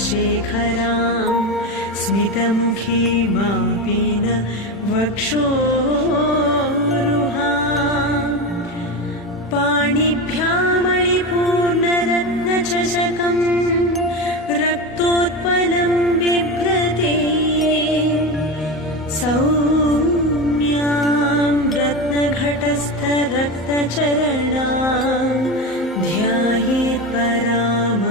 शेखरां स्मितमुखीमापीन वक्षोरुहां पाणिभ्यामणिपूर्णरत्नचषकं रक्तोत्पलं बिभ्रते सौम्यां रत्नघटस्थरक्तचरणां ध्यायेत् परामम्बिकाम्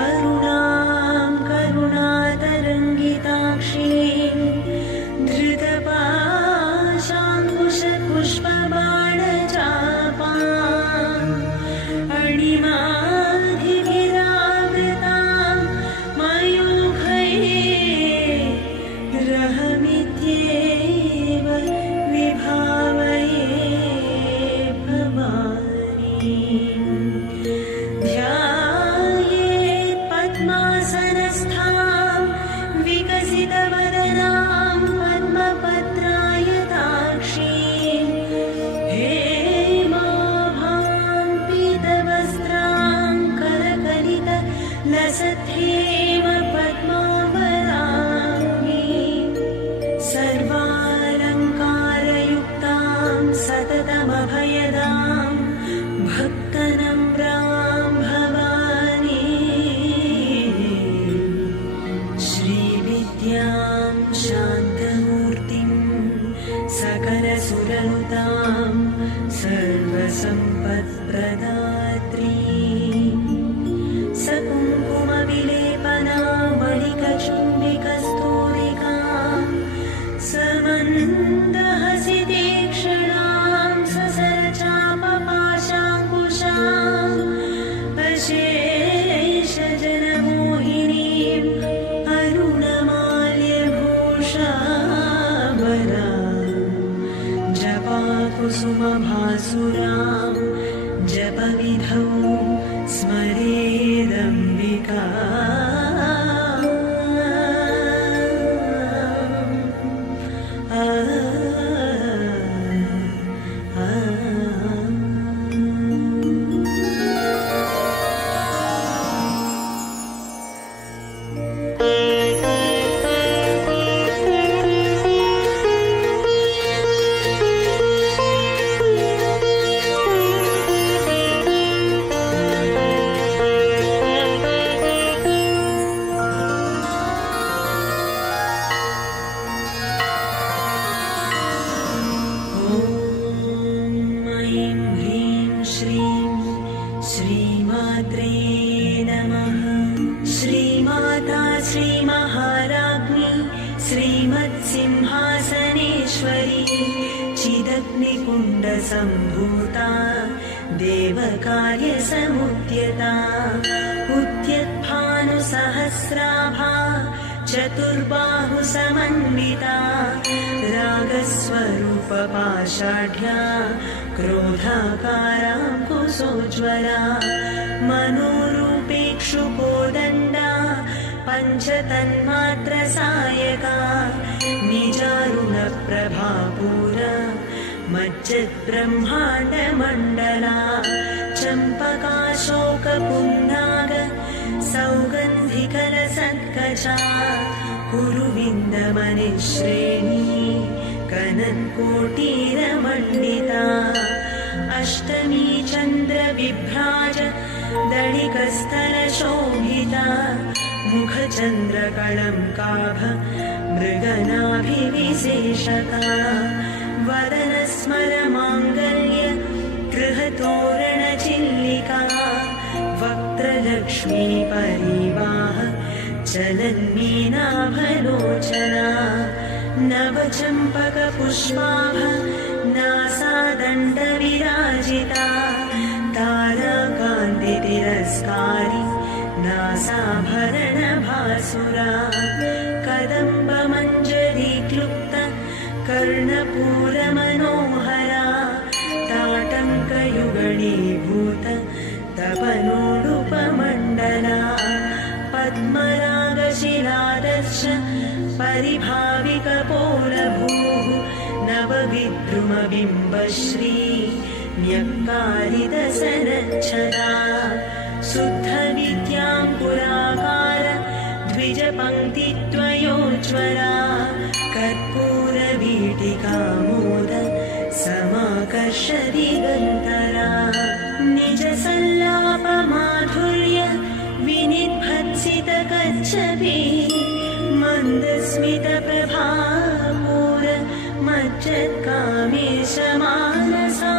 अरुणां करुणातरङ्गिताक्षीं धृतपाशाङ्कुशपुष्पबाणचापाम् अणिमाधिभिरावृतां मयूखैः रहमित्येव विभावये भवानीम् ध्यायेत् पद्मासनस्थां विकसितवदनां पद्मपत्रायताक्षीं हेमाभां पीतवस्त्रां करकलितलसद्धेम पद्मावराङ्गीं सर्वालङ्कारयुक्तां सततमभयदां भक्तनम्रां भवानी श्रीविद्यां शान्तमूर्तिं सकलसुरनुतां सर्वसम्पत्प्रदात्रीं सकुङ्कुमविलेपनामणिकचुम्बिकस्तूरिकां समन्दहसितीक्षणां ससरचापपाशाङ्कुशाम् अशेषजनमोहिनीम् अरुणमाल्यभूषाभरां जपाकुसुमभासुरां जपविधौ स्मरेदम्बिका श्रीमात्रे नमः। श्रीमाता श्रीमहाराज्ञी श्रीमत्सिंहासनेश्वरी चिदग्निकुण्डसम्भूता देवकार्यसमुद्यता उद्यद्भानुसहस्राभा चतुर्बाहुसमन्विता रागस्वरूपपाषाढ्या क्रोधाकाराङ्कुशोज्ज्वला मनोरूपेक्षुकोदण्डा पञ्चतन्मात्रसायका निजारुणप्रभापूरा मज्जद्ब्रह्माण्डमण्डला चम्पकाशोकपुन्नाग सौगन्धिकरसत्कचा कुरुविन्दमनिश्रेणी कनन्कोटीरमण्डिता अष्टमी चन्द्रविभ्राज दणिकस्तरशोभिता मुखचन्द्रकळङ्काभ मृगनाभिविशेषका वदनस्मरमाङ्गल्य गृहतोरणचिल्लिका वक्त्रलक्ष्मी परिवाह चलन्मीनाभलोचना नवचम्पकपुष्पाभ नासादण्डविराजिता ताराकान्तितिरस्कारी नासाभरणभासुरा कदम्बमञ्जरीक्लुप्त कर्णपूरमनोहरा ताटङ्कयुगणीभूत तपनोडुपमण्डला पद्मरागशिलादर्श परिभाविकपोलभूः नवविद्रुमबिम्बश्री न्यक्कारिदसनच्छदा शुद्धविद्यां पुराकार द्विजपङ्क्तिद्वयोज्ज्वला कर्पूरवीटिकामोद समाकर्षदिगन्तरा निजसल्लापमाधुर्य विनिर्भत्सितकच्छपि मन्दस्मितप्रभापूर मज्जत्कामेशमानसा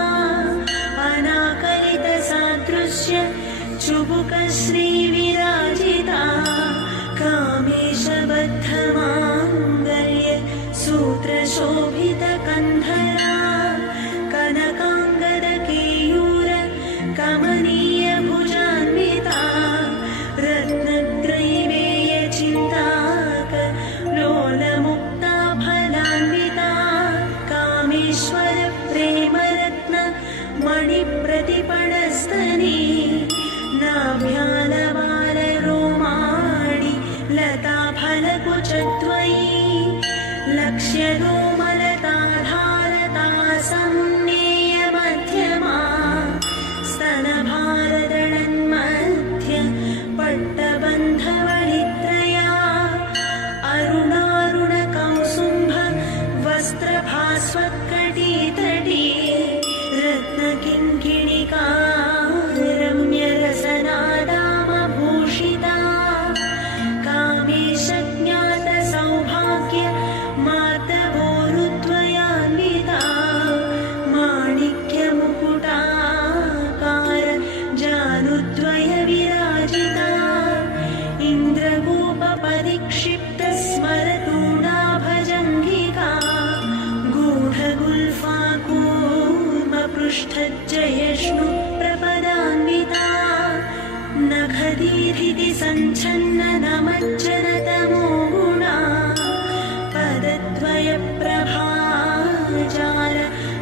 अनाकलितसादृश्य चुबुकश्रीविराजिता कामेशबद्धमाङ्गल्य सूत्रशोभितकन्धरा कनकाङ्गदकेयूर कमनीयभुजान्विता रत्नग्रैवेयचिन्ताक लोलमुक्ता फलान्विता कामेश्वर प्रेमरत्न मणिप्रतिपणस्तनी नाभ्यालबालरोमाणि लताफलकुचद्वयी लक्ष्यरोमलताधारता संज्ञेयमध्यमा स्तनभारदळन्मध्य पट्टबन्धवळित्रया अरुणारुणकौसुम्भ वस्त्रभास्वत्कटीतटी रत्नकिङ्किणिका रम्यरसनादामभूषिता कामेशज्ञातसौभाग्य मातवोरुद्वयान्विता माणिक्यमुकुटाकार जानुद्वयविराजिता इन्द्रगोपपरिक्षिप्तस्मरतूणाभजङ्गिका गूढगुल्फाकूर्मपृष्ठज्जयष्णु प्रपदान्विता नखदीधिति सञ्छन्ननमज्जनतमो गुणा पदद्वयप्रभाजाल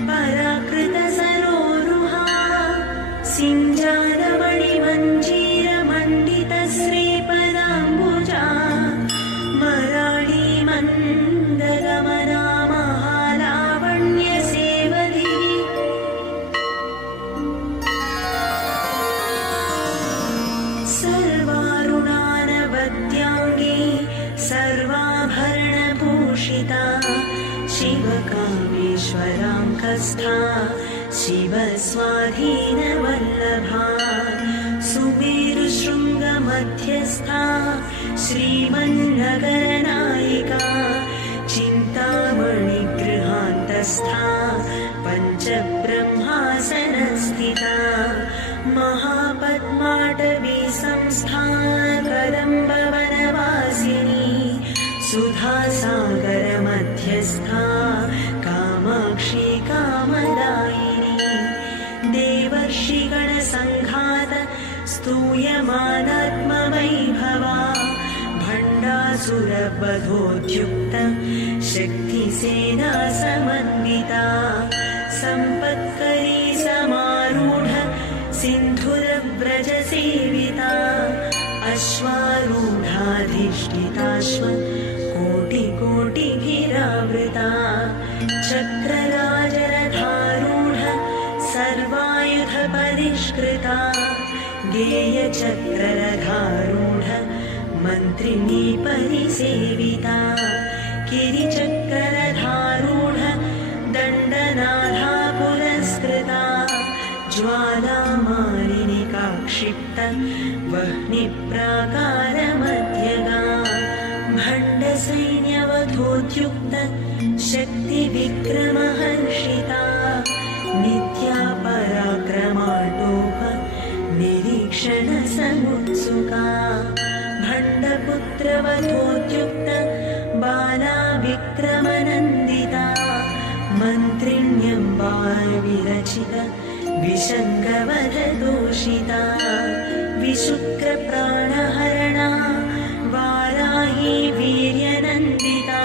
पराकृतसरोरुहा सिञ्जानमणिमञ्जीरमण्डितश्रीपदाम्बुजा मराळीमन्दगमना महालावण्यसेवदी सर्वारुणानवद्याङ्गी सर्वाभरणभूषिता शिवकामेश्वराङ्कस्था शिवस्वाधीनवल्लभा सुमेरुशृङ्गमध्यस्था श्रीमन्नगरनायिका चिन्तामणिगृहान्तस्था पञ्चब्रह्मासनस्थिता महापद्माटवी संस्था कदम्बवनवासिनी सुधासागरमध्यस्था कामाक्षी कामदायिनी देवर्षिगणसङ्घात स्तूयमानात्मवैभवा भण्डासुरवधोद्युक्त शक्तिसेना समन्विता सम्पत्करी समारूढ सिन्धुरव्रजसेविता अश्वारूढाधिष्ठिताश्व कोटिकोटिभिरावृता चक्रराजरथारूढ सर्वायुधपरिष्कृता गेयचक्ररथारूढ मन्त्रिणी परिसेविता गिरिचक्ररथारूढ दण्डनाथा पुरस्कृता ज्वालामालिनिका क्षिप्त वह्निप्राकारमध्यगा भण्डसैन्यवधोद्युक्त शक्तिविक्रमहर्षिता नित्या पराक्रमाटोप निरीक्षणसमुत्सुका भण्डपुत्रवधोद्युक्त बाला विक्रमनन्दिता मन्त्रिण्यम्बा विरचित विशङ्गवधदोषिता विशुक्रप्राणहरणा वाराही वीर्यनन्दिता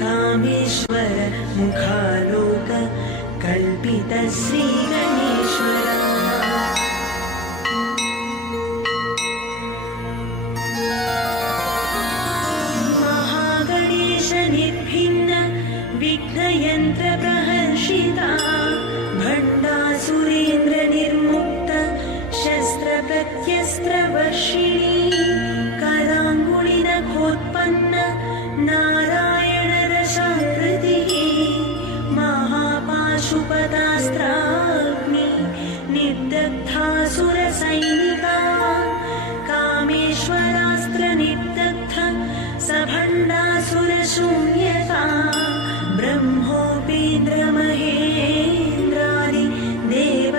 कामेश्वर मुखालोक कल्पित श्रीगणेश्वरा महागणेश निर्भिन्न विघ्नयन्त्रप्रहर्षिता भण्डासुरेन्द्र निर्मुक्त शस्त्रप्रत्यस्ता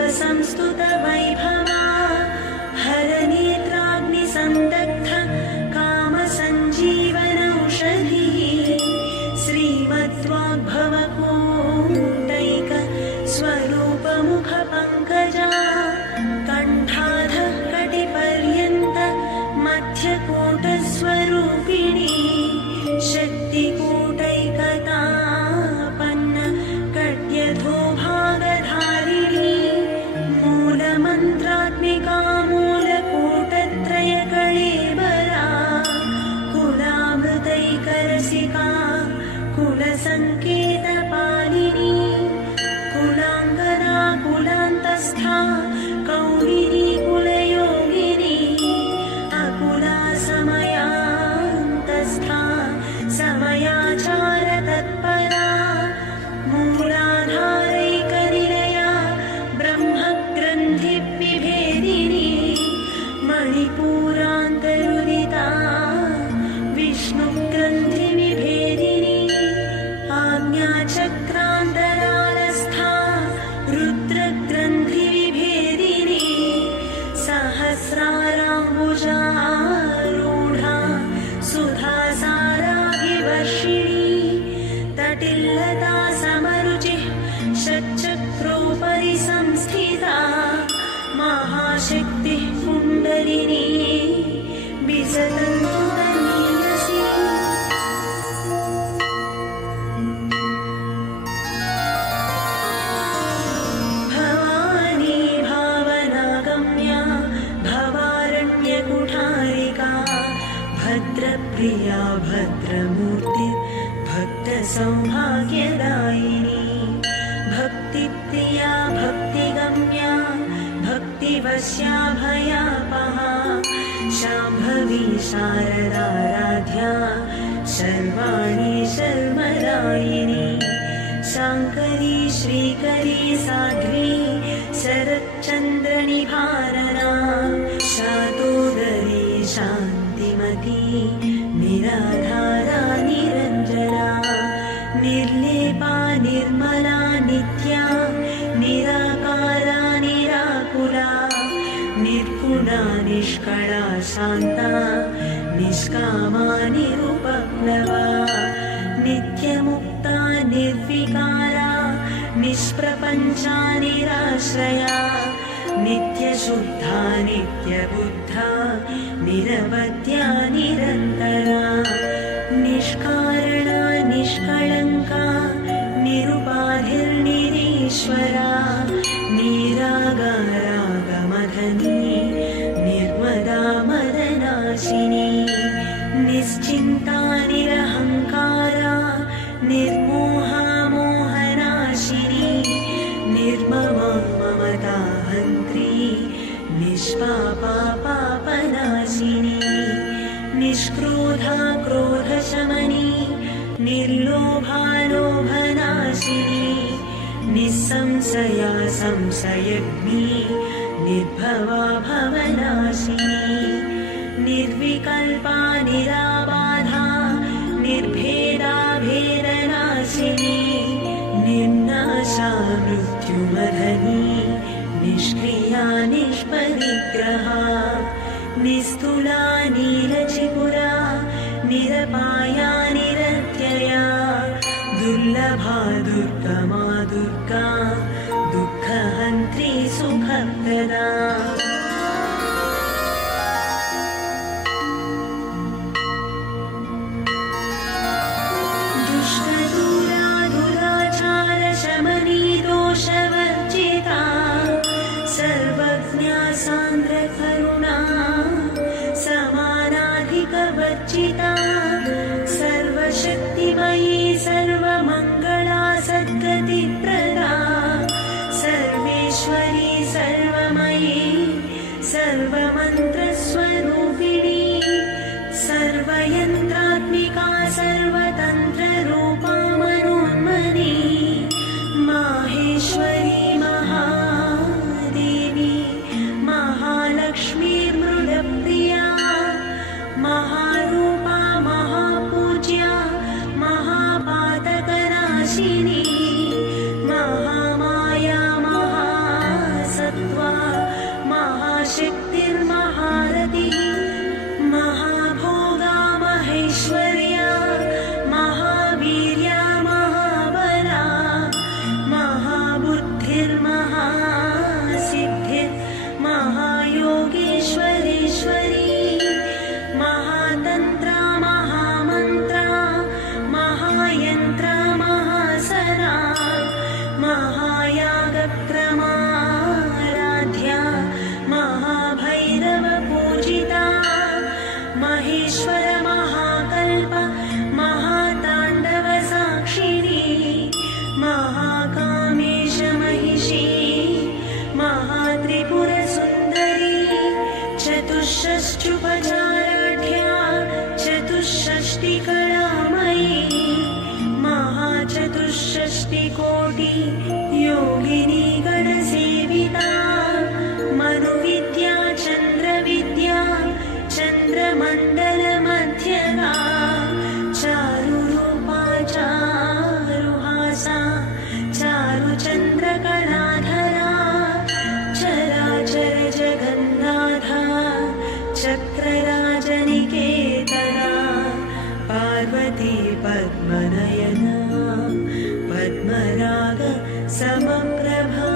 देवसंस्तुतवैभवा हरनेत्राग्निसन्दग्ध कामसञ्जीवनौषधिः श्रीमद्वाग्भवकूटैक स्वरूपमुखपङ्कजा कण्ठाधः कटिपर्यन्त मध्यकूटस्वरूपिणी शक्तिकूटैकतापन्न कट्यधोभागधारिणी मूलमन्त्रात्मिका मूलकूटत्रयकळेबरा कुलामृतैकरसिका कुलसङ्केतपालिनी कुलाङ्गना कुलान्तस्था कौलिनी कुलयोगिनी अकुला समयान्तस्था समयाचारतत्परा मूलाधारैकनिलया ब्रह्मग्रन्थिविभेदिनी मणिपूरान्तरुदिता विष्णुग्रन्थिविभेदिनी आज्ञाचक्रान्तरालस्था रुद्रग्रन्थिविभेदिनी सहस्राराम्बुजारूढा सुधासाराभिवर्षिणी तटिल्लता समरुचिः षट्चक्रोपरि संस्थिता महाशक्तिः कुण्डलिनी विसतन्तु तनीयसी भवानी भावनागम्या भवारण्यकुठारिका भद्रप्रिया भद्रमूर्ति भक्तसौभाग्यदायिनी भक्तिप्रिया भक्तिगम्या भक्तिवश्या भयापहा शाम्भवी शारदाराध्या शर्वाणि शर्मदायिनी शाङ्करी श्रीकरी साध्वी शरच्चन्द्रनिभारना शातोदरी शान्तिमती निराधारा निरञ्जना निर्लेपा निर्मला नित्या निराकारा निराकुला निर्गुणा निष्कळा शान्ता निष्कामा निरुपप्लवा नित्यमुक्ता निर्विकारा निष्प्रपञ्चा निराश्रया नित्यशुद्धा नित्यबुद्धा निरवध्या निरन्तरा निष्कारणा निष्कळङ्का निरुपाधिर्निरीश्वरा निरागारागमधनी निर्मदा मदनाशिनी निश्चिन्ता निरहङ्कारा निर्मोहा मोहनाशिनी निर्ममा ममता हन्त्री निष्पापा पापनाशिनी निष्क्रोधा क्रोधशमनी निर्लोभा लोभनाशिनी निस्संशया संशयग्नी निर्भवा भवनाशिनी निर्विकल्पा निराबाधा निर्भेदा भेदनाशिनी निर्नाशा मृत्युमधनी निष्क्रिया निष्परिग्रहा निस्तुला नीलचिपुरा निरपाया निरत्यया दुर्लभा दुर्गमा दुर्गा दुःखहन्त्री सुखप्रदा दुष्टदूरा दुराचारशमनी दोषवर्जिता सर्वज्ञा सान्द्रकरुणा समानाधिकवर्जिता सर्वशक्तिमयी सर्वमङ्गला सद्गतिप्रदा सर्वेश्वरी सर्वमयी सर्वमन्त्रस्वरूपिणी सर्वयन्त्रात्मिका सर्वतन्त्ररूपा मनोन्मनी माहेश्वरी महादेवी महालक्ष्मी मृडप्रिया महारूपा महापूज्या महापातकनाशिनी महामाया महासती महायोगेश्वरेश्वरी महातन्त्रा महामन्त्रा महायन्त्रा महासना महायागप्रमाराध्या महाभैरवपूजिता महेश्वर महाकल्प महाताण्डवसाक्षिणी महाकामेश महिषी महात्रिपुरसुन्दरी चतुष्षष्ट्युपचाराढ्या चतुष्षष्टिकलामयी महाचतुष्षष्टिकोटि योगिनी गणसेविता मनुविद्या चन्द्रविद्या चन्द्रमण्डलमध्यगा चारुरूपा चारुहासा चारुचन्द्रकलाधरा चराचर जगन्नाथा चक्रराजनिकेतना पार्वती पद्मनयना पद्मराग समप्रभा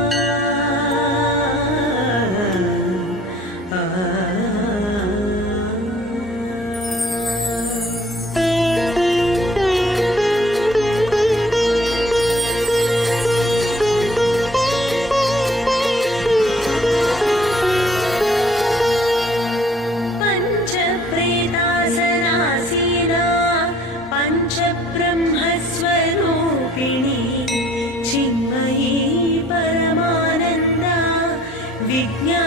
पञ्चप्रेतासनासीना पञ्चब्रह्मस्वरूपिणी चिन्मयी परमानन्दा विज्ञानघनरूपिणी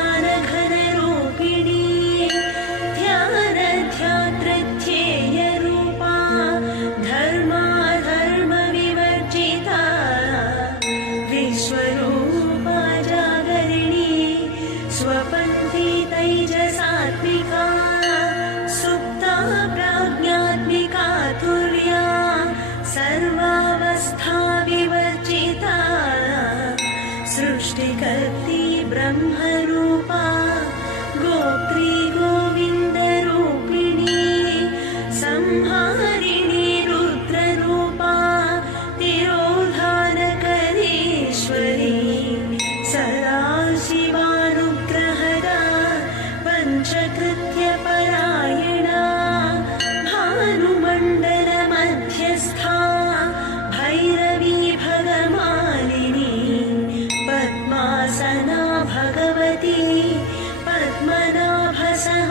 ध्यानध्यातृध्येयरूपा धर्माधर्मविवर्जिता विश्वरूपा जागरिणी स्वपन्थी तैजसात्मिका सुप्ता प्राज्ञात्मिका तुर्या सर्वावस्था विवर्जिता सृष्टिकर्त्री ब्रह्मरूपा गोत्री गोविन्दरूपिणी संहारिणी रुद्ररूपा तिरोधानकरीश्वरी सदा शिवानुग्रहदा पञ्चकृत्यपरायणा भानुमण्डलमध्यस्था भैरवी भगमालिनी पद्मासना भगवती पद्मनाभसह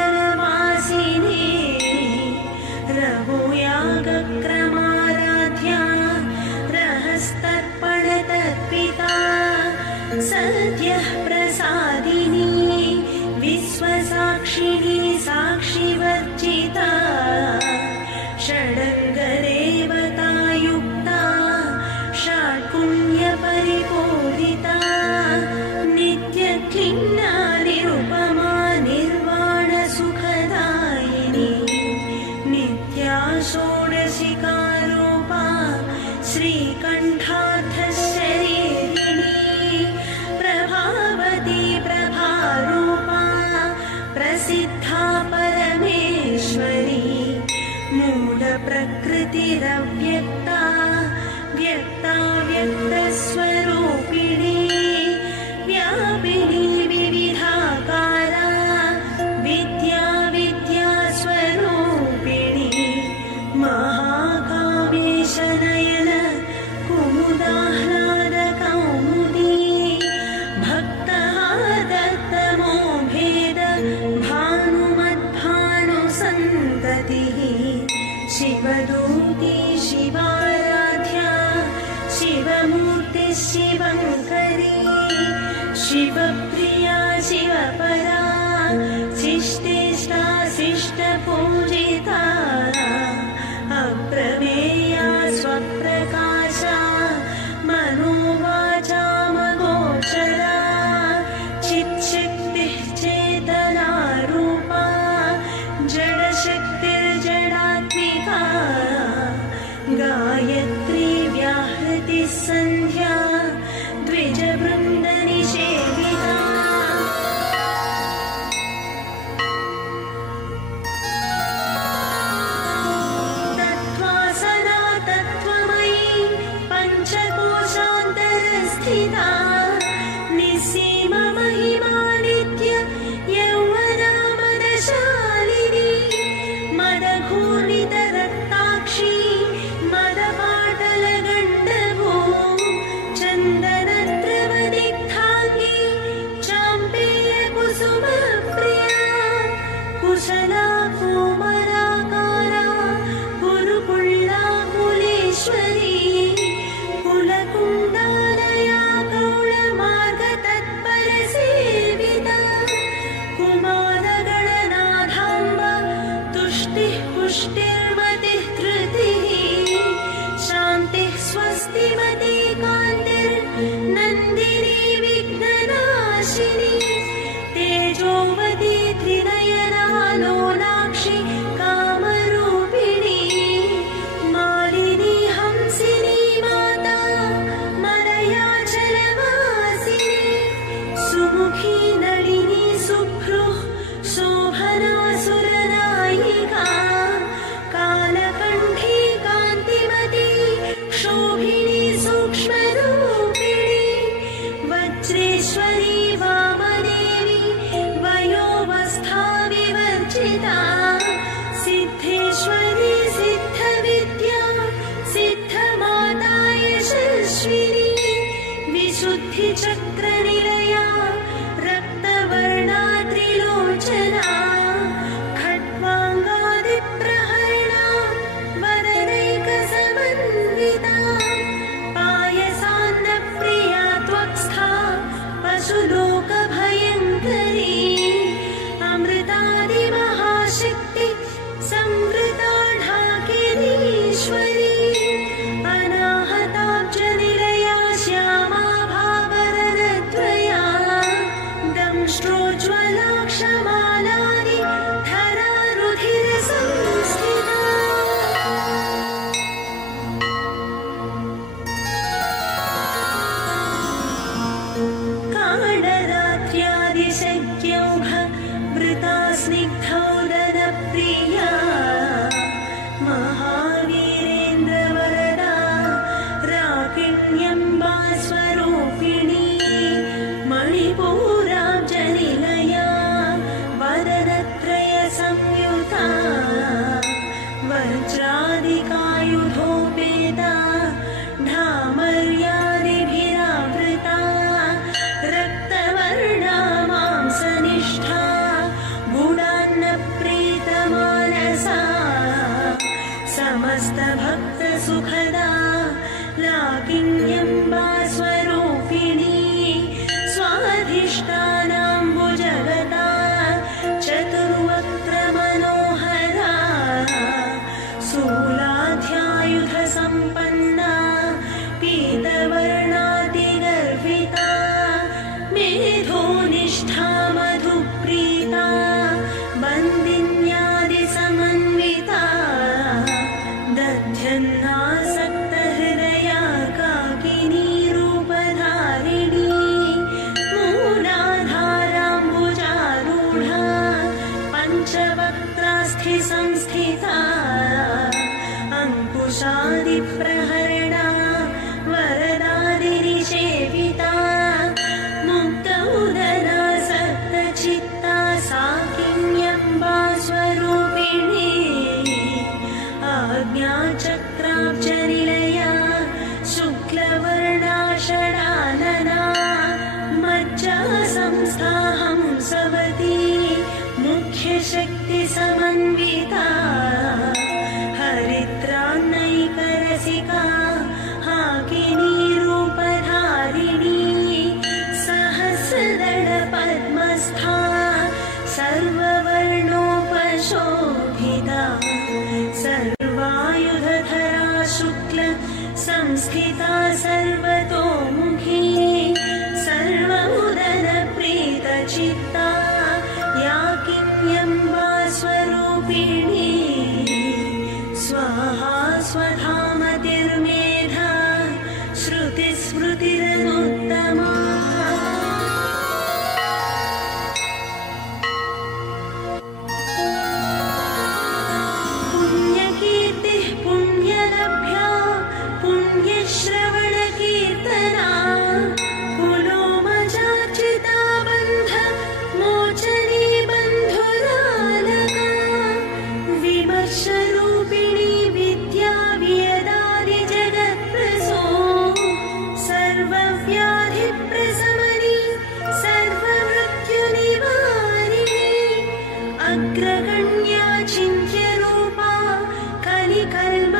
इन्दुमण्डलवासिनी रघुयागक्रमाराध्या रहस्तर्पणतर्पिता सद्यः प्रसादिनी विश्वसाक्षिणी साक्षिवर्जिता षडङ्गदेवतायुक्ता षट्पुण्यपरिपूरिता नित्यक्लिन्ना निरुपमा निर्वाणसुखदायिनी नित्या षोडशिकारूपा श्रीकण्ठार्थशरीरिणी प्रभावती प्रभारूपा प्रसिद्धा परमेश्वरी मूलप्रकृतिरव्यक्ता व्यक्ता व्यक्तस्वरूपिणी व्यापिनी विविधाकारा विद्या विद्यास्वरूपिणी महाकामेशनयन कुमुदाह्लादकौमुदी भक्तः दत्तमो भेद भानुमद्भानुसन्ततिः शिवदूती शिवाराध्या शिवमूर्तिः शिवङ्करी शिवप्रिया शिवपरा शिष्टेष्टा शिष्टपूजिता अप्रमेया स्वप्रकाशा मनोवाचामगोचरा चित्शक्तिः चेतनारूपा जडशक्तिर्जडात्मिका गायत्री व्याहृतिः सन्ध्या द्विजवृन्दनिषेविता तत्त्वासना तत्त्वमयी पञ्चकोशान्तरस्थिता निस्सीममहिमा नित्य यौवना मदशालिनी मदघूर्णितरक्ताक्षी मदपाटलगण्डभू चन्दनद्रवदिग्धाङ्गी चाम्पेयकुसुमप्रिया कुशला कोमलाकारा गुरुकुल्ला कुलेश्वरी कुलकुण्डालया गौळमार्गतत्परसेविता कुमारगणनाथाम्ब तुष्टिः पुष्टिर्मतिः धृतिः शान्तिः स्वस्तिमती कान्तिर्नन्दिनी विघ्ननाशिनी तेजोवती त्रिनयना लोलाक्षि कामरूपिणी मालिनी हंसिनी माता मलयाचलवासिनी सुमुखी नलिनी सुभ्रुः शोभना सुरनायिका कालकण्ठी कान्तिमती शोभिनी सूक्ष्मरूपिणी वज्रेश्वरी वामदेवी वयोवस्था विवर्जिता सिद्धेश्वरी सिद्धविद्या सिद्धमाता यशस्विनी विशुद्धिचक्रनिलया रक्तवर्णा त्रिलोचना खट्वाङ्गादिप्रहरणा वदनैकसमन्विता पायसान्नप्रिया त्वक्स्था पशुलोकभयङ्करी अमृतादिमहाशक्ति संवृता ढाकिनीश्वरी अनाहताब्जनिलया श्यामा भावरद्वया दंष्ट्रोज्ज्वलाक्षमालानि धरा रुधिरसंस्थिता कालरात्र्यादिशक्यौघ वृता स्निग्धौदनप्रिया महावीरेन्द्रवरदा राकिण्यम्बा स्वरूपिणी मणिपूराब्जनिलया वदनत्रयसंयुता वज्रादिकायुधोपेता ढामर्यादिभिरावृता रक्तवर्णा मांसनिष्ठा समस्तभक्तसुखदा लाकिन्यम्बा स्वरूपिणी स्वाधिष्ठानाम्बुजगदा चतुर्वक्त्रमनोहरा शूलाध्यायुधसम्पन्ना पीतवर्णातिगर्विता मेधोनिष्ठा मधुप्रीता बन्दिन्यादिसमन्विता दध्यन्नासक्तहृदया काकिनी रूपधारिणी मूलाधाराम्बुजारूढा पञ्चवक्त्रास्थिसंस्थिता अंकुशादिप्रहरणा वरदादिनिषेविता मुक्तौदना सक्तचित्ता साकिन्यम्बा स्वरूपिणी आज्ञाचक्राब्जनिलया शुक्लवर्णा षडानना मज्जा संस्थाहंसवती मुख्यशक्तिसमन्विता हरिद्रान्नैकरसिका हाकिनी रूपधारिणी सहस्रदलपद्मस्था सर्ववर्णोपशोभिता सर्वायुधधरा शुक्ल संस्थिता सर्वतोमुखी सर्वमुदनप्रीतचित्ता याकिन्यम्बा स्वरूपिणी स्वाहा स्वधामतिर्मेधा श्रुतिस्मृतिरनुत्तमा पुण्यकीर्तिः पुण्यलभ्या पुण्यश्रवणकीर्तना पुलोमजाचिता बन्ध मोचनी बन्धुरालका विमर्शरूपिणी विद्या वियदादिजगत्प्रसो सर्वव्याधिप्रशमनी सर्वमृत्युनिवारिणी अग्रगण्या चिन्त्यरूपा कलिकल्मषनाशिनी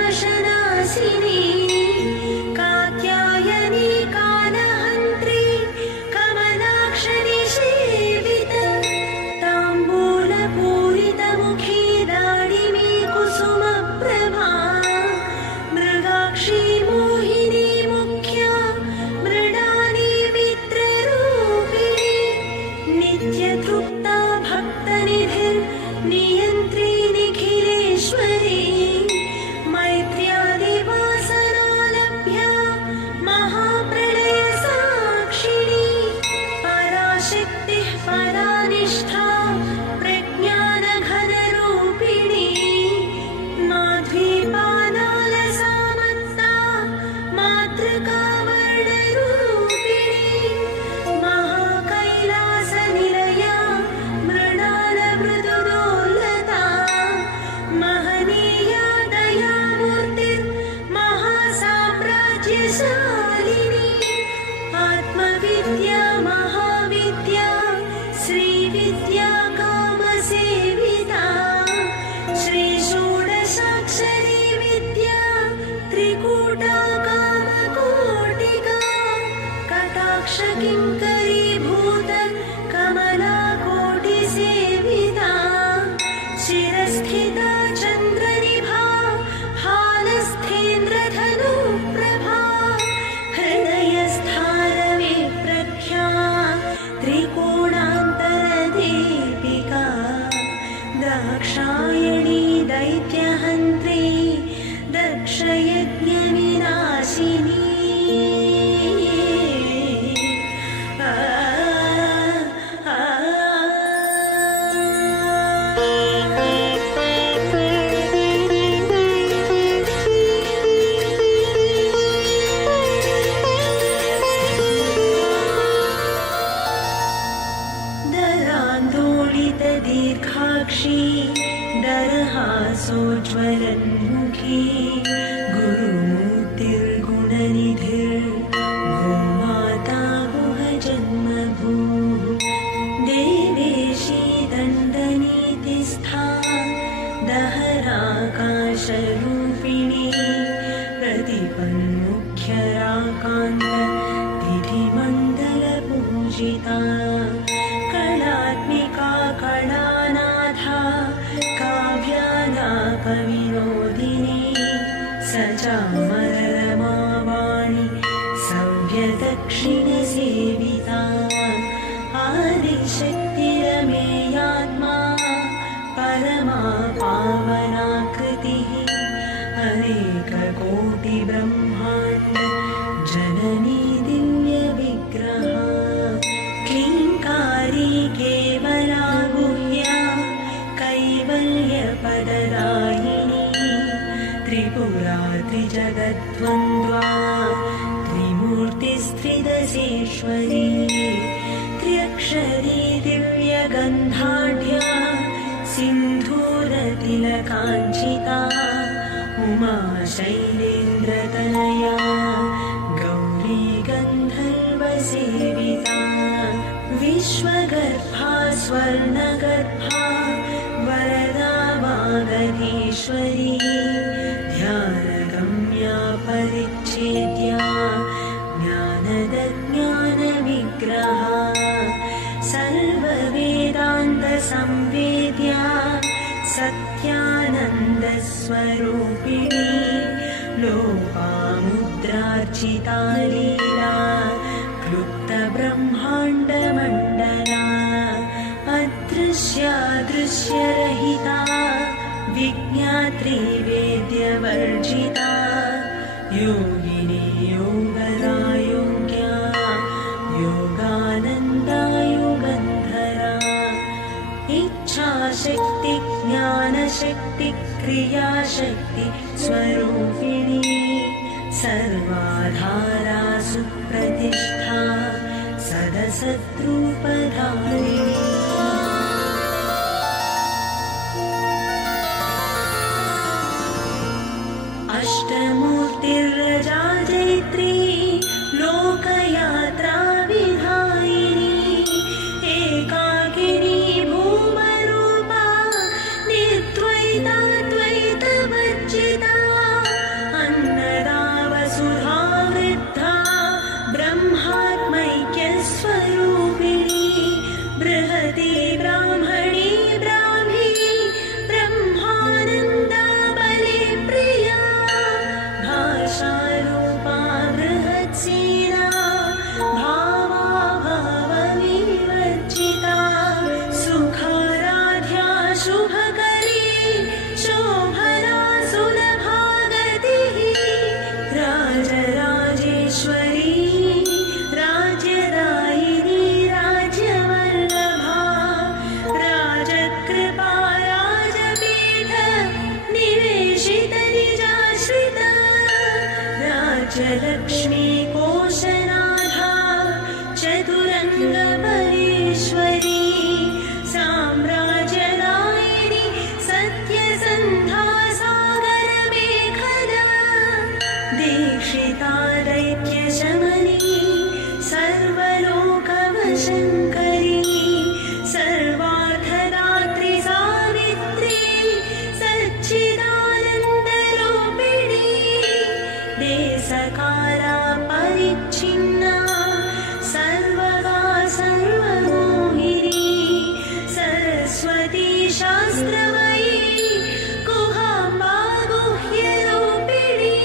कात्यायनी कालहन्त्री कमलाक्षनिषेवित ताम्बूलपूरितमुखी दाडिमी कुसुमप्रभा मृगाक्षी मोहिनी मुख्या मृडानी मित्ररूपिणी नित्यतृप्ता भक्तनिधिर्नियन्त्री निखिलेश्वरी मैत्र्यादिवासनालभ्या महाप्रलयसाक्षिणी पराशक्तिः परानिष्ठा प्रज्ञानघनरूपिणी माध्वीपानालसामत्ता मातृकावर्णरूपिणी महाकैलासनिलया मृणालमृदुदोलता महनीया दयामूर्तिर्महासाम्राज्यशालिनी आत्मविद्या महाविद्या श्रीविद्या कामसेविता श्रीषोडशाक्षरी विद्या त्रिकूटा कामकोटिका कटाक्षकिङ्करीभूत कमलाकोटिसेविता शिरस्थिता चन्द्रनिभा हालस्थेन्द्रधनुप्रभा हृदयस्थारविप्रख्या त्रिकोणान्तरदीपिका दाक्षायणी दैत्यहन्त्री दक्षयज्ञविनाशिनी दरान्दोलितदीर्घाक्षी दरहासोज्ज्वलन्मुखी गुरुमूर्तिर्गुणनिधिर्भूमाता गुहजन्मभू देवेशी दण्डनीतिस्था दहराकाशरूपिणी दक्षिणसेविता आदिशक्तिरमेयात्मा परमा पावनाकृतिः अनेककोटिब्रह्माण्ड जननी दिव्यविग्रहा क्लीङ्कारी केवला गुह्या कैवल्यपददायिनी त्रिपुरा त्रिजगद्वन्द्वा त्रिमूर्तिस्त्रिदशेश्वरी त्र्यक्षरी दिव्यगन्धाढ्या सिन्धूरतिलकाञ्चिता उमा शैलेन्द्रतनया गौरी गन्धर्वसेविता विश्वगर्भा स्वर्णगर्भा वरदा वागधीश्वरी ध्यानगम्या परिच्छेद्या ज्ञानदज्ञानविग्रहा सर्ववेदान्तसंवेद्या सत्यानन्दस्वरूपिणी लोपामुद्रार्चिता लीला क्लुप्तब्रह्माण्डमण्डला अदृश्यादृश्यरहिता विज्ञात्री वेद्यवर्जिता योगिनी योगरायोग्या योगानन्दा युगन्धरा इच्छाशक्ति ज्ञानशक्ति क्रियाशक्ति स्वरूपिणी सर्वाधारा सुप्रतिष्ठा सदसद्रूपधारिणी अष्टमूर्तिर्रजा जैत्री लोकयात्रा विधायिनी एकाकिनी भूमरूपा निर्द्वैता द्वैतवर्जिता अन्नदा वसुधा वृद्धा ब्रह्मात्मैक्यस्वरूपिणी बृहती ब्राह्मणी ब्राह्मी ब्रह्मानन्दा बलिप्रिया भाषारूपा बृहत्सेना भावा भावविवर्जिता सुखाराध्या शुभकरी शोभना सुलभागतिः राजराजेश्वरी राज्यदायिनी राज्यवल्लभा राजकृपा राजपीठ निवेशित निजाश्रिता राज्यलक्ष्मी कोशनाधा चतुरङ्गपरेश्वरी साम्राज्यदायिनी सत्यसन्धा सागरमेखला दीक्षिता दैत्यशमनी सर्वलोकवशङ्करी सर्वार्थदात्री सावित्री सच्चिदानन्दरूपिणी देशकाला परिच्छिन्ना सर्वगा सर्वमोहिनी सरस्वती शास्त्रमयी कुहाम्बा गुह्यरूपिणी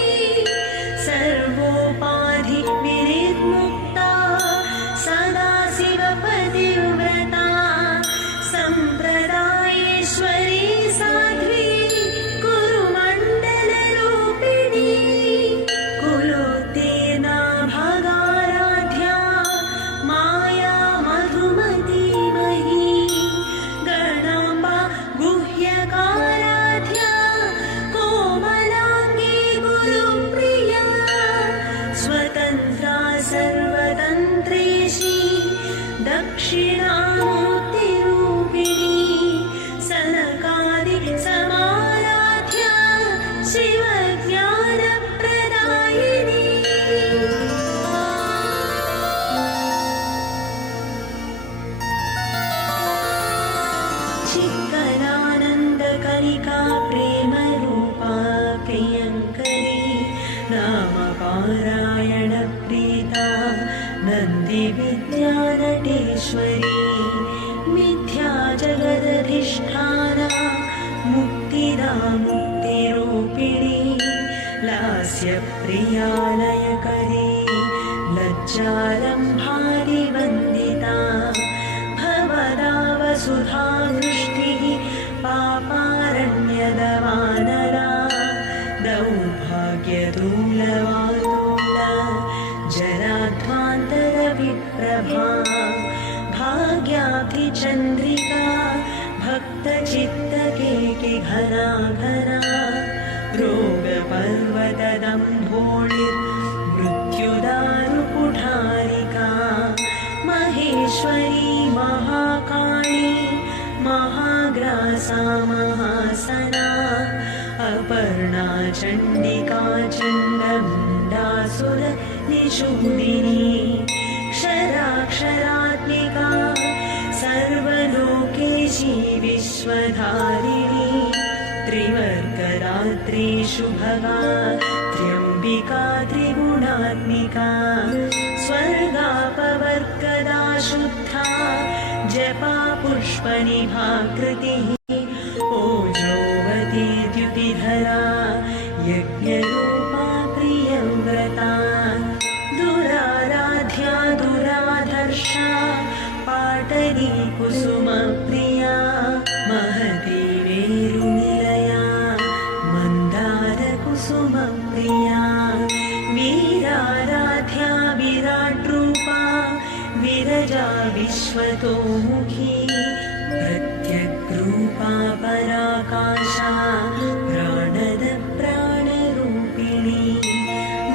सर्वोपाधि विनिर्मुक्ता सदाशिवपतिव्रता सम्प्रदायेश्वरी साध्वी कुरुमण्डलरूपिणी कुलोत्तीर्णा भगाराध्या माया मधुमतीमही गणाम्बा गुह्यकाराध्या कोमलाङ्गी गुरुप्रिया स्वतन्त्रा सर्वतन्त्रेशी दक्षिणामूर्तिरूपिणी सनकादि समाराध्या शिवज्ञानप्रदायिनी चित्कलानन्दकलिका प्रेमरूपा प्रियङ्करी नामपारायणप्रीता नन्दिविद्यानटेश्वरी मिथ्या जगदधिष्ठाना मुक्तिदा मुक्तिरूपिणी लास्यप्रियालयकरी लज्जा बीजालम्भादिवन्दिता भवदावसुधा वृष्टिः पापारण्यदवानरा दौर्भाग्यदूलवातूल जराध्वान्तरविप्रभा भाग्याब्धिचन्द्रिका भक्तचित्तकेकिघना घना रोगपर्वतदम्भोळिर्मृत्युदारुकुठारिका महेश्वरी महाकाली महाग्रासा महासना अपर्णा चण्डिका चण्डमुण्डासुरनिषूदिनी क्षराक्षरात्मिका सर्वलोकेशी विश्वधारिणी त्रिवर्गरात्रि शुभगा त्र्यम्बिका त्रिगुणात्मिका स्वर्गापवर्गदा शुद्धा जपा पुष्पनिभाकृतिः ओजोवती द्युतिधरा यज्ञरूपा प्रियव्रता दुराराध्या दुराधर्षा पाटली कुसुमप्रिया महती वेरुनिलया मन्दारकुसुमप्रिया वीराराध्या विराट्रूपा विरजा विश्वतोमुखी प्रत्यग्रूपा पराकाशा प्राणद प्राणरूपिणी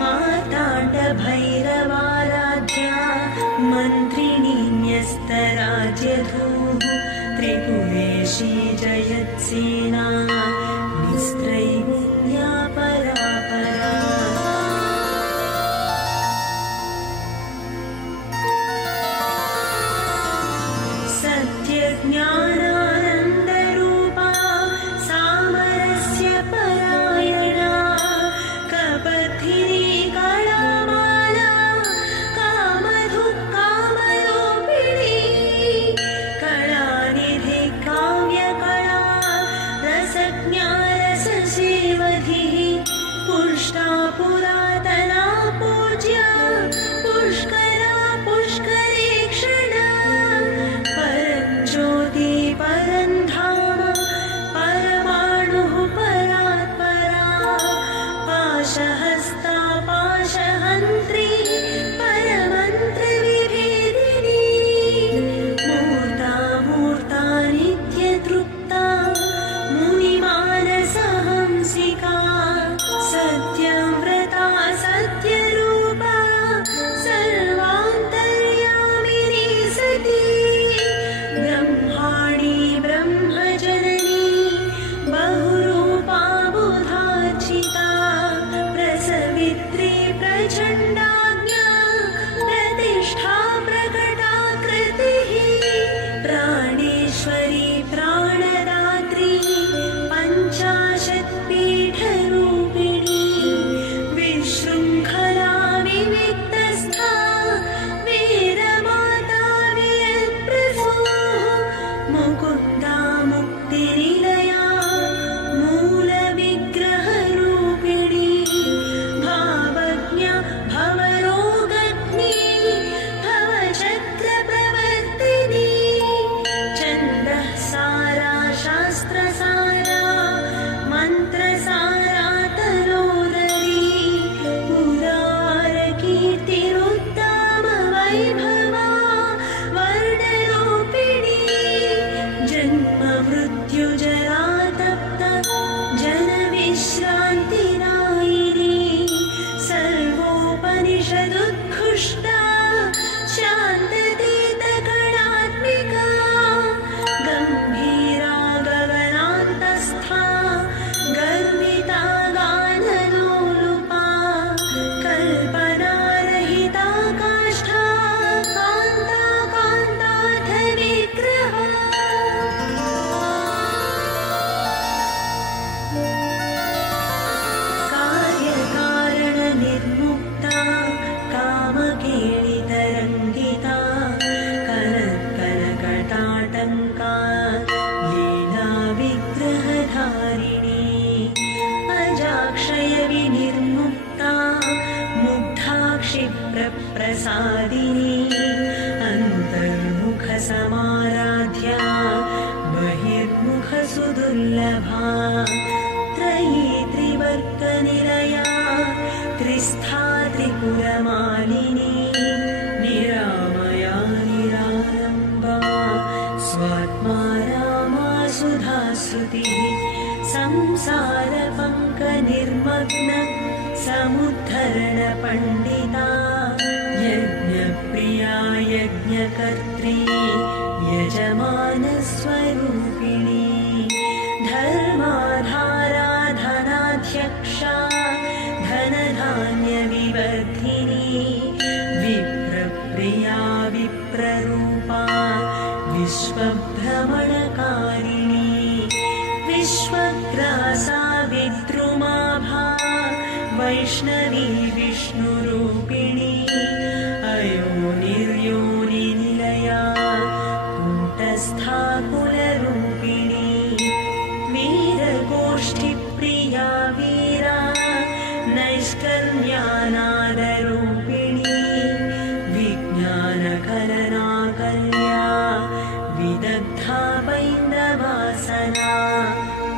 माताण्डभैरवाराध्या मन्त्रिणी न्यस्तराज्यधूः त्रिपुरेशी जयत्सेना निस्त्रैगुण्या परापरा सत्यज्ञानानन्दरूपा सामरस्य परायणा कपथिनी कलामाला कामधुक्कामरूपिणी कलानिधि काव्यकला रसज्ञा रससेवधिः पुष्टा पुरातना पूज्या पुष्करा पुष्करेक्षणा परञ्ज्योति परन्धाम परमाणुः परात्परा पाशहस्ता पाशहन्त्री परमन्त्रविभेदिनी मूर्ता मूर्ता नित्यतृप्ता मुनिमानसहंसिका सत्यं दुर्लभा त्रयी त्रिवर्गनिलया त्रिस्था त्रिपुरमालिनी निरामया निरारम्भा स्वात्मा रामा सुधाश्रुतिः संसारपङ्कनिर्मग्न समुद्धरणपण्डिता यज्ञप्रिया यज्ञकर्त्री यजमानस्वरूपिणी धर्माधारा धनाध्यक्षा धनधान्यविवर्धिनी विप्रप्रिया विप्ररूपा विश्वभ्रमणकारिणी विश्वग्रासा विद्रुमाभा वैष्णवी विष्णुरूपिणी अयोनिर्योनिनिलया कूटस्था कुलरूपिणी वीरगोष्ठिप्रिया वीरा नैष्कर्म्यानादरूपिणी विज्ञानकलनाकल्या विदग्धा पैन्दवासना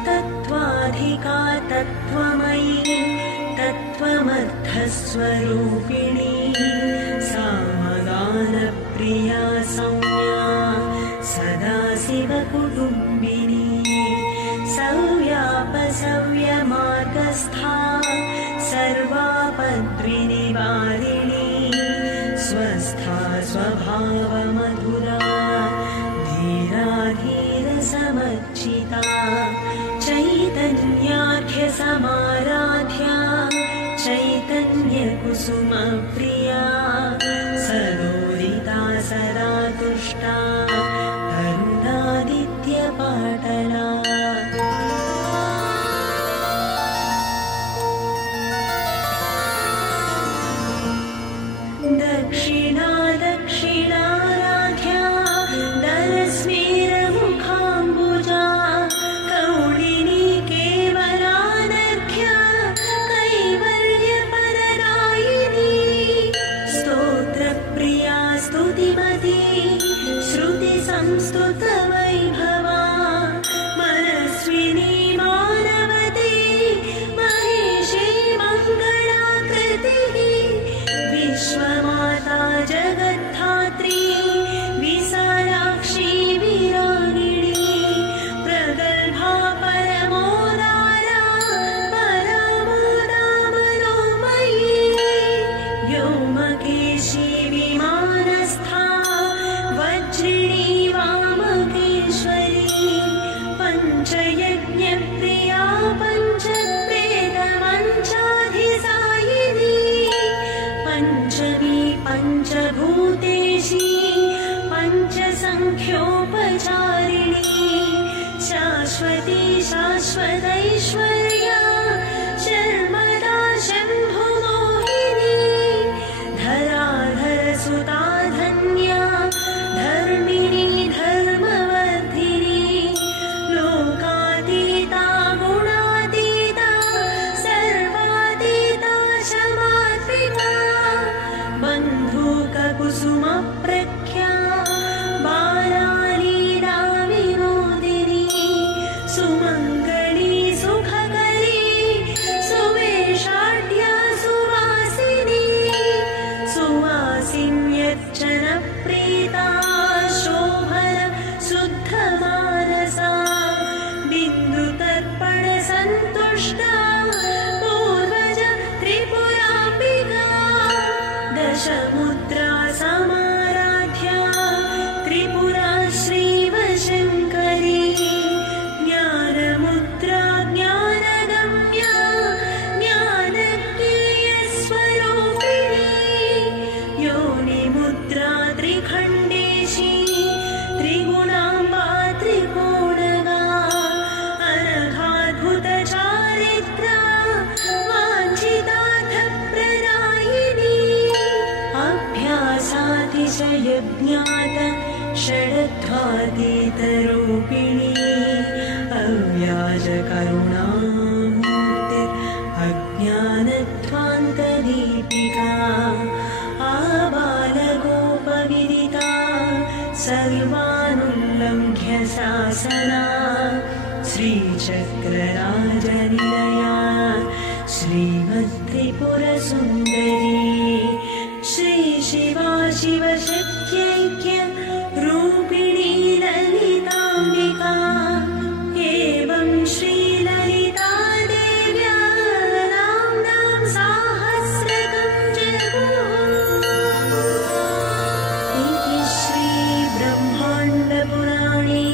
तत्त्वाधिका तत्त्वमयी तत्त्वमर्थस्वरूपिणी सामगानप्रिया सौम्या सदाशिवकुटुम्बिनी सव्यापसव्यमार्गस्था सर्वापद्विनिवारिणी स्वस्था स्वभावमधुरा धीरा धीरसमर्चिता चैतन्याख्यसमाराध्या चैतन्यकुसुमप्रिया सरोदिता सदा तुष्टा करुणादित्यपाटला दक्षिणा दक्षिणाराध्या दरस्मेरमुखाम्बुजा कौलिनी केवलानर्घ्या कैवल्यपददायिनी स्तोत्रप्रिया स्तुतिमती श्रुतिसंस्तुतवैभवा मनस्विनी मानवती महेशी मङ्गलाकृतिः विश्वमाता जगद्धात्री विशालाक्षी विरागिणी प्रगल्भा परमोदारा परमोदा मनोमयी व्योमकेशी विमानस्था वज्रिणी वामकेश्वरी पञ्चयज्ञप्रिया पञ्चप्रेतमञ्चाधिसायिनी पञ्चमी पञ्चभूतेशी पञ्चसङ्ख्योपचारिणी शाश्वती शाश्वतैश्वर्या शर्मदा शम्भुमोहिनी धराधरसुता धन्या धर्मिणी धर्मवर्धिनी लोकातीता गुणातीता सर्वातीता क्षमात्मिका बन्धूककुसुमप्रख्या बालालीला विनोदिनी सुमङ्गली सुखकरी सुवेशाढ्या सुवासिनी सुवासिन्यर्चनप्रीता शोभन शुद्धमानसा बिन्दुतर्पणसन्तुष्टा पूर्वज त्रिपुराम्बिका दशमुद्रा समाराध्या त्रिपुरा श्रीवशङ्करी ज्ञानमुद्रा ज्ञानगम्या ज्ञानज्ञेयस्वरूपिणी योनिमुद्रा त्रिखण्डेशी त्रिगुणाम्बा त्रिकोणगा अनघाद्भुतचारित्रा वाञ्छितार्थप्रदायिनी अभ्यासातिशयज्ञात षडध्वातीतरूपिणी अव्याजकरुणामूर्तिरज्ञानध्वान्तदीपिका आबालगोपविदिता सर्वानुल्लङ्घ्य शासना श्रीचक्रधरस्वरूपिणी श्रीशक्रराजनिलया श्रीमत्त्रिपुरसुन्दरी श्रीशिवा शिवशक्त्यैक्य रूपिणी ललिताम्बिका एवं श्रीललिता देव्या नाम्नां साहस्रकं जगुः इति श्रीब्रह्माण्डपुराणे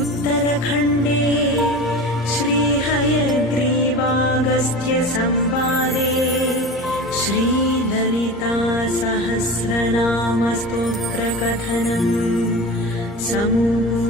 उत्तरखण्डे श्रीहयग्रीवागस्त्यसंवादे श्रीललितासहस्रनामस्तोत्रकथनं सम्पूर्णम्।